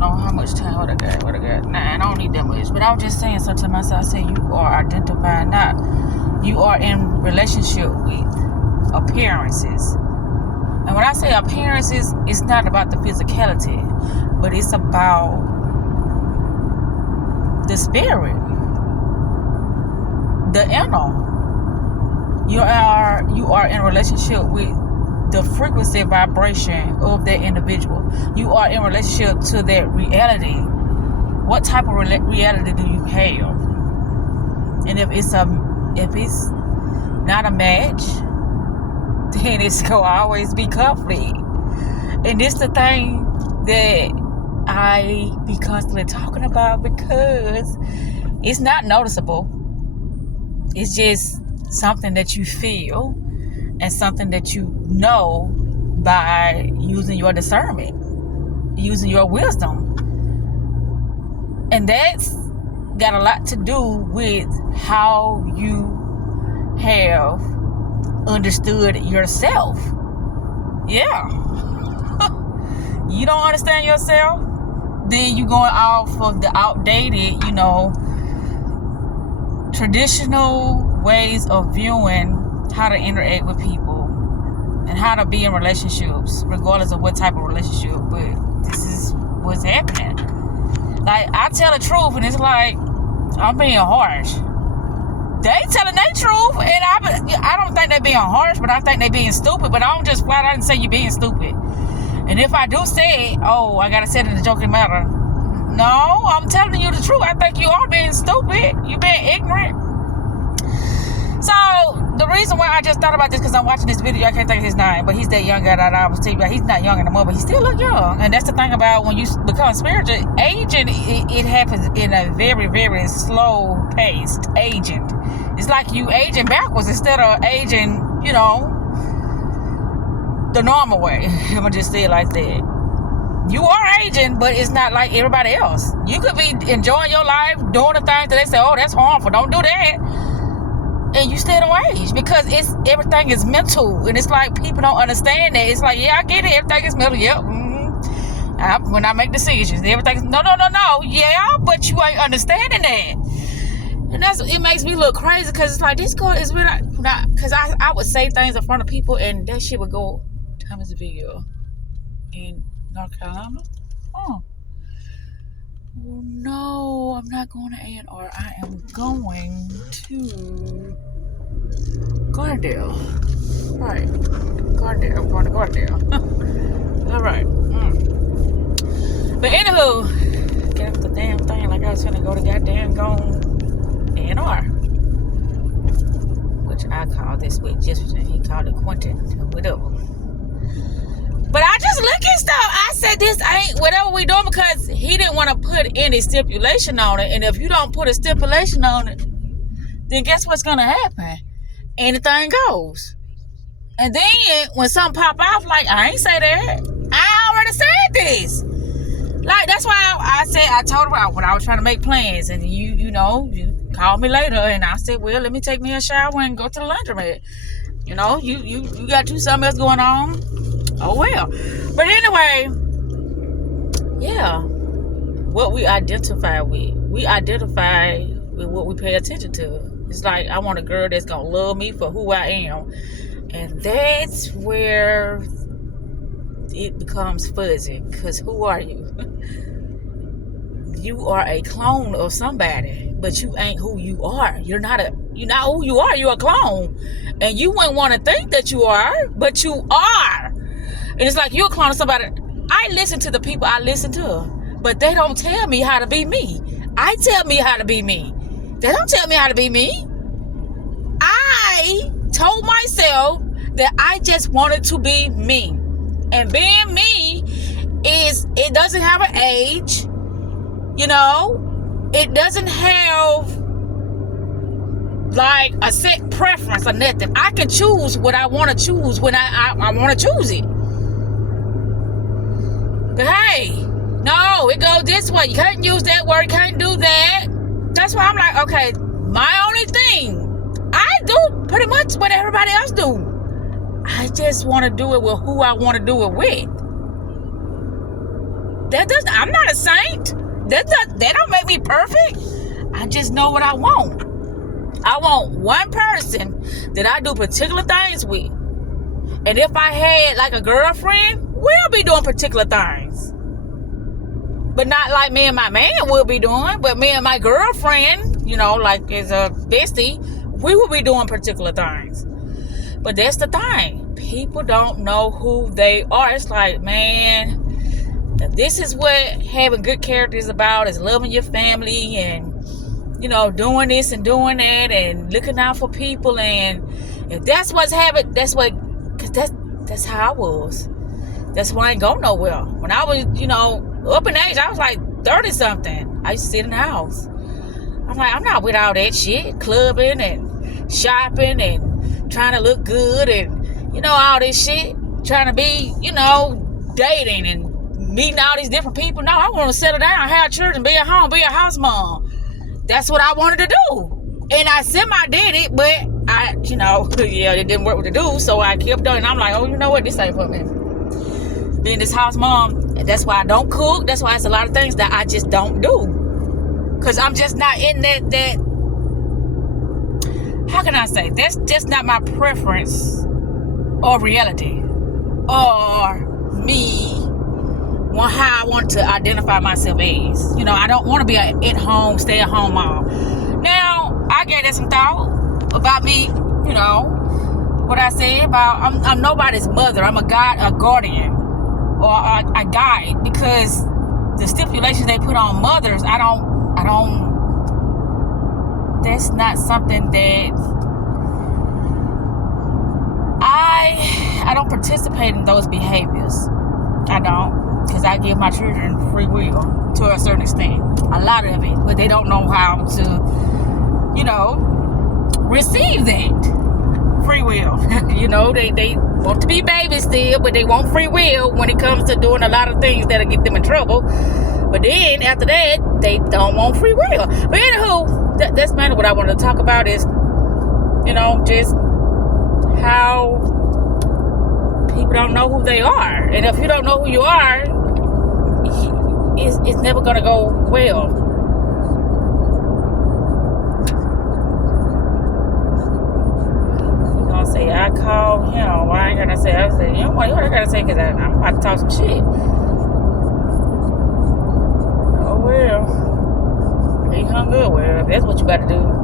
don't know how much time. What I got? Nah, I don't need that much. But I was just saying something to myself. I said, you are identifying not. You are in relationship with appearances. And when I say appearances, it's not about the physicality, but it's about the spirit, the inner. You are in relationship with the frequency vibration of that individual. You are in relationship to that reality. What type of reality do you have? And if it's not a match, then it's gonna always be conflict. And this the thing that I be constantly talking about, because it's not noticeable. It's just something that you feel and something that you know by using your discernment, using your wisdom. And that's got a lot to do with how you have understood yourself. Yeah. You don't understand yourself, then you're going off of the outdated, traditional ways of viewing how to interact with people and how to be in relationships, regardless of what type of relationship. But this is what's happening. Like, I tell the truth, and it's like I'm being harsh. They telling their truth, and I don't think they're being harsh, but I think they're being stupid. But I don't just flat out and say you're being stupid. And if I do say it, I gotta say it in a joking manner. No, I'm telling you the truth. I think you are being stupid. You're being ignorant. So the reason why I just thought about this, because I'm watching this video, I can't think of his name, but he's that young guy that I was telling you about. He's not young anymore, but he still look young. And that's the thing about when you become spiritual, aging, it happens in a very, very slow paced aging. It's like you aging backwards instead of aging, the normal way. I'm gonna just say it like that. You are aging, but it's not like everybody else. You could be enjoying your life, doing the things that they say, that's harmful, don't do that. And you still don't age, because everything is mental. And it's like people don't understand that. It's like, yeah, I get it, everything is mental. Yep. Mm-hmm. When I make decisions, everything's no. Yeah, but you ain't understanding that. And it makes me look crazy, because it's like, this girl is really not, because I would say things in front of people and that shit would go. Time is a video in North Carolina. Oh no, I'm not going to A&R. I am going to Gardendale. Right, Gardendale. I'm going to Gardendale. All right. But anywho, get up the damn thing like I was finna go to goddamn A&R, which I call this with yesterday. He called it Quentin, whatever. But I just look at stuff. I said, this ain't whatever we doing, because he didn't want to put any stipulation on it. And if you don't put a stipulation on it, then guess what's going to happen? Anything goes. And then when something pop off, like, I ain't say that. I already said this. Like, that's why I told her when I was trying to make plans. And you called me later. And I said, well, let me take me a shower and go to the laundromat. You got something else going on. Oh well. But anyway, yeah, what we identify with what we pay attention to. It's like, I want a girl that's gonna love me for who I am, and that's where it becomes fuzzy. Because who are you? You are a clone of somebody, but you ain't who you are. You're not who you are. You're a clone, and you wouldn't want to think that you are, but you are. And it's like, you're a clone of somebody. I listen to the people I listen to, but they don't tell me how to be me. I tell me how to be me. They don't tell me how to be me. I told myself that I just wanted to be me. And being me it doesn't have an age. It doesn't have like a set preference or nothing. I can choose what I want to choose when I want to choose it. But hey, no, it goes this way. You can't use that word, you can't do that. That's why I'm like, okay, my only thing, I do pretty much what everybody else do. I just want to do it with who I want to do it with. I'm not a saint. That don't make me perfect. I just know what I want. I want one person that I do particular things with. And if I had like a girlfriend, we'll be doing particular things. But not like me and my man will be doing, but me and my girlfriend, you know, like as a bestie, we will be doing particular things. But that's the thing. People don't know who they are. It's like, man, this is what having good character is about, is loving your family and, you know, doing this and doing that and looking out for people. And if that's what's happening, that's how I was. That's why I ain't go nowhere. When I was, you know, up in age, I was like 30 something. I used to sit in the house. I'm like, I'm not with all that shit, clubbing and shopping and trying to look good and, you know, all this shit, trying to be, you know, dating and meeting all these different people. No, I want to settle down, have children, be at home, be a house mom. That's what I wanted to do. And I did it, but I, you know, yeah, it didn't work with the dude, so I kept doing it. I'm like, oh, you know what, this ain't for me. Being this house mom, that's why I don't cook. That's why it's a lot of things that I just don't do. Because I'm just not in that, how can I say? That's just not my preference or reality. Or me, how I want to identify myself as. You know, I don't want to be an at-home, stay-at-home mom. Now, I gave that some thought about me, you know, what I said about I'm nobody's mother. I'm a guardian. Or a guide, because the stipulations they put on mothers, I don't, that's not something that I don't participate in those behaviors. I don't, because I give my children free will to a certain extent, a lot of it, but they don't know how to, you know, receive that free will. You know, they want to be babies still, but they want free will when it comes to doing a lot of things that'll get them in trouble. But then after that, they don't want free will. But anywho, that's mainly what I wanted to talk about is, you know, just how people don't know who they are. And if you don't know who you are, it's never going to go well. Say I called him. Why ain't gonna say? I said, you know what I gotta say, because I'm about to talk some shit. Oh well, he hung up. Well, that's what you gotta do.